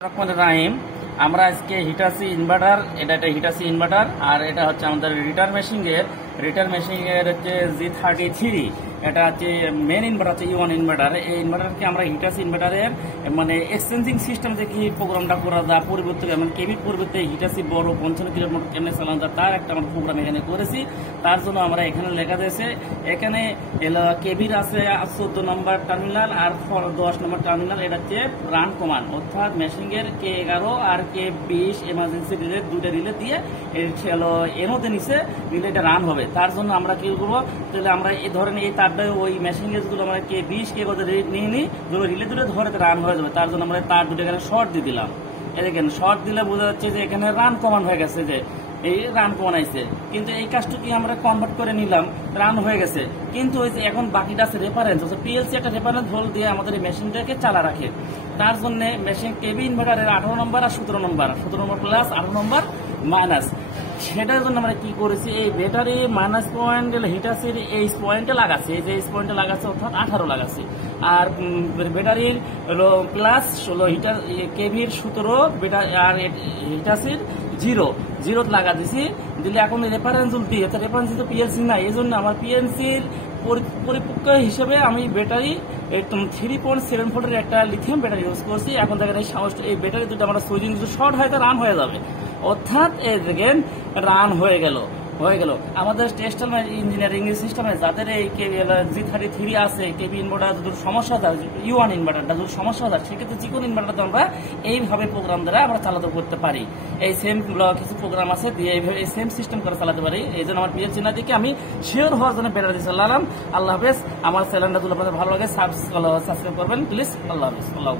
রাহিম আমরা আজকে Hitachi inverter এটা একটা হিটাসি ইনভার্টার আর এটা হচ্ছে আমাদের রিটার মেশিং এর হচ্ছে G33 এটা হচ্ছে মেন ইনভার্টার হচ্ছে E1 ইনভার্টার। এই ইনভার্টারকে আমরা হিটাসি ইনভার্টারের মানে এক্সচেঞ্জিং সিস্টেম যে কি প্রোগ্রামটা করা যায় পরিবর্তে মানে কেবির পরিবর্তে হিটাসি বড় 55 কিলোর মোটর কেমনে চালানো যায় তার একটা আমরা প্রোগ্রাম এখানে করেছি। তার জন্য আমরা এখানে লেখা দিয়েছে এখানে কেবির আছে 14 নম্বর টার্মিনাল আর 10 নম্বর টার্মিনাল। এটা হচ্ছে রান কমান্ড অর্থাৎ মেশিং এর K11 আর K20 এমার্জেন্সি রিলে দুটো রিলে দিয়ে এনোতে নিচে রিলে এটা রান হবে। তার জন্য আমরা কি করবো তাহলে আমরা এই ধরেন এই তারটা ওই মেশিং গুলো আমরা K20 K নিয়ে নিই রিলে দুটো ধরে রান হয়ে যাবে। তার জন্য আমরা তার দুটো এখানে শর্ট দিয়ে দিলাম। দেখেন শর্ট দিলে বোঝা যাচ্ছে যে এখানে রান কমান্ড হয়ে গেছে যে এই রান কমাইছে, কিন্তু এই কাজটুকু আমরা কনভার্ট করে নিলাম রান হয়ে গেছে। কিন্তু ওই যে এখন বাকিটা আছে রেফারেন্স পিএলসি একটা রেফারেন্স হোল দিয়ে আমাদের এই মেশিনটাকে চালা রাখে। তার জন্য মেশিন কেবি ইনভার্টারের 18 নম্বর আর 17 নম্বর প্লাস 18 নম্বর মাইনাস, সেটার জন্য আমরা কি করেছি এই ব্যাটারি মাইনাস পয়েন্ট হিটাসির এই পয়েন্টে লাগাচ্ছি, এই যে এই পয়েন্টে লাগাচ্ছে অর্থাৎ 18 লাগাচ্ছি। আর ব্যাটারির প্লাস 16 হিটার কেভির 17 আর হিটাসির জিরো লাগা দিছি দিলে এখন রেফারেন্স উল্টি রেফারেন্স তো পিএলসি না, এই জন্য আমার পিএলসির পরিপক্ক হিসেবে আমি ব্যাটারি 3.7 ভোল্টের একটা লিথিয়াম ব্যাটারি ইউজ করছি। এখন দেখেন এই ব্যাটারি দুটো আমরা সুইচিং যদি শর্ট হয় তো রান হয়ে যাবে, অর্থাৎ এই দেখেন রান হয়ে গেল। আমাদের টেস্টাল ইঞ্জিনিয়ারিং সিস্টেমে যাদের এই G33 আছে কেবি ইনভার্টার যদি সমস্যা হয় E1 ইনভার্টারটা যদি সমস্যা হয় সেক্ষেত্রে যে কোনো ইনভার্টারটা আমরা এইভাবে প্রোগ্রাম দ্বারা আমরা চালাতে করতে পারি। এই সেম কিছু প্রোগ্রাম আছে দিয়ে এইভাবে এই সেম সিস্টেম করে চালাতে পারি। এই জন্য আমার পিএলসি না দিকে আমি শিওর হওয়ার জন্য ব্যাটারি চালালাম। আল্লাহ হাফেজ। আমার চ্যানেলটা যদি আপনাদের ভালো লাগে সাবস্ক্রাইব করবেন প্লিজ। আল্লাহ হাফেজ। আল্লাহ